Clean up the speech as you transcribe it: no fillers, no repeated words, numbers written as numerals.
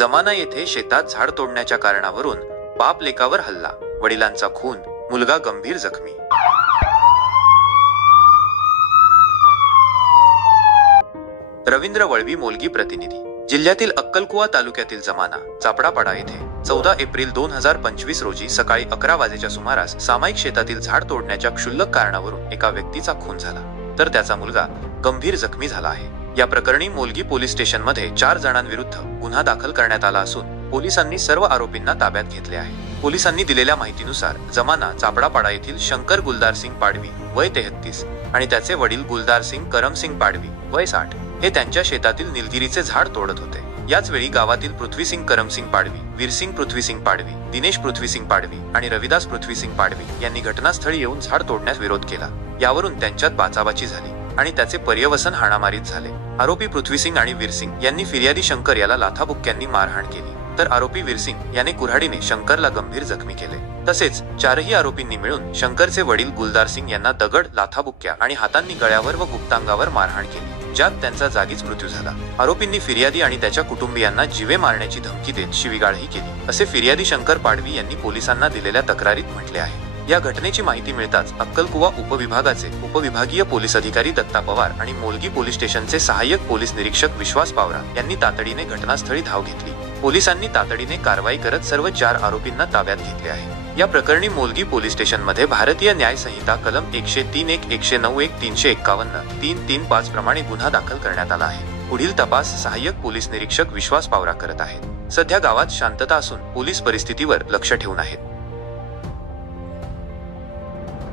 जमाना येथे शेतात झाड तोडण्याच्या कारणावरून बाप लेकावर हल्ला, वडिलांचा खून, मुलगा गंभीर जखमी। रवींद्र वळवी, मोलगी प्रतिनिधी। जिल्ह्यातील अक्कलकुवा तालुक्यातील जमाना चापडापाडा येथे 14 एप्रिल 2025 रोजी सकाळी 11 वाजेच्या सुमारास सामायिक शेतातील झाड तोडण्याच्या क्षुल्लक कारणावरून एका व्यक्तीचा खून झाला, तर त्याचा मुलगा गंभीर जखमी झाला आहे। या प्रकरणी मोलगी पोलीस स्टेशन मध्ये 4 जणांविरुद्ध गुन्हा दाखल करण्यात आला असून पोलिसांनी सर्व आरोपींना ताब्यात घेतले आहे। पोलिसांनी दिलेल्या माहितीनुसार जमाना चापडापाडा येथील शंकर गुलदार सिंग पाडवी वय 33 आणि त्याचे वडील गुलदार सिंग करम सिंग पाडवी वय 60 हे त्यांच्या शेतातील निलगिरीचे झाड तोडत होते। याच वेळी गावातील पृथ्वीसिंग करमसिंग पाडवी, वीरसिंग पृथ्वीसिंग पाडवी, दिनेश पृथ्वीसिंग पाडवी आणि रविदास पृथ्वीसिंग पाडवी यांनी घटनास्थळी येऊन झाड तोडण्यास विरोध केला। यावरून त्यांच्यात बाचाबाची झाली आणि त्याचे पर्यवसन हाणामारीत झाले। आरोपी पृथ्वीसिंग आणि वीरसिंग यांनी फिर्यादी शंकर याला लाथाबुक्क्यांनी मारहाण केली, तर आरोपी वीरसिंग याने कुऱ्हाडीने शंकरला गंभीर जखमी केले। तसेच 4ही आरोपींनी मिळून शंकरचे वडील गुलदार सिंग यांना दगड, लाथाबुक्क्या आणि हातांनी गळ्यावर व गुप्तांगावर मारहाण केली, ज्यात त्यांचा जागीच मृत्यू झाला। आरोपींनी फिर्यादी आणि त्याच्या कुटुंबियांना जीवे मारण्याची धमकी देत शिवीगाळही केली, असे फिर्यादी शंकर पाडवी यांनी पोलिसांना दिलेल्या तक्रारीत म्हटले आहे। या घटनेची माहिती मिळताच अक्कलकुवा उपविभागाचे उपविभागीय पोलीस अधिकारी दत्ता पवार आणि मोलगी पोलीस स्टेशनचे सहाय्यक पोलीस निरीक्षक विश्वास पावरा यांनी तातडीने घटनास्थळी धाव घेतली। पोलिसांनी तातडीने कारवाई करत सर्व 4 आरोपींना ताब्यात घेतले आहे। या प्रकरणी मोलगी पोलीस स्टेशन मध्ये भारतीय न्याय संहिता कलम 103.1, 191, 351, 335 प्रमाणे गुन्हा दाखल करण्यात आला आहे। पुढील तपास सहाय्यक पोलीस निरीक्षक विश्वास पावरा करत आहेत। सध्या गावात शांतता असून पोलीस परिस्थितीवर लक्ष ठेवून आहेत।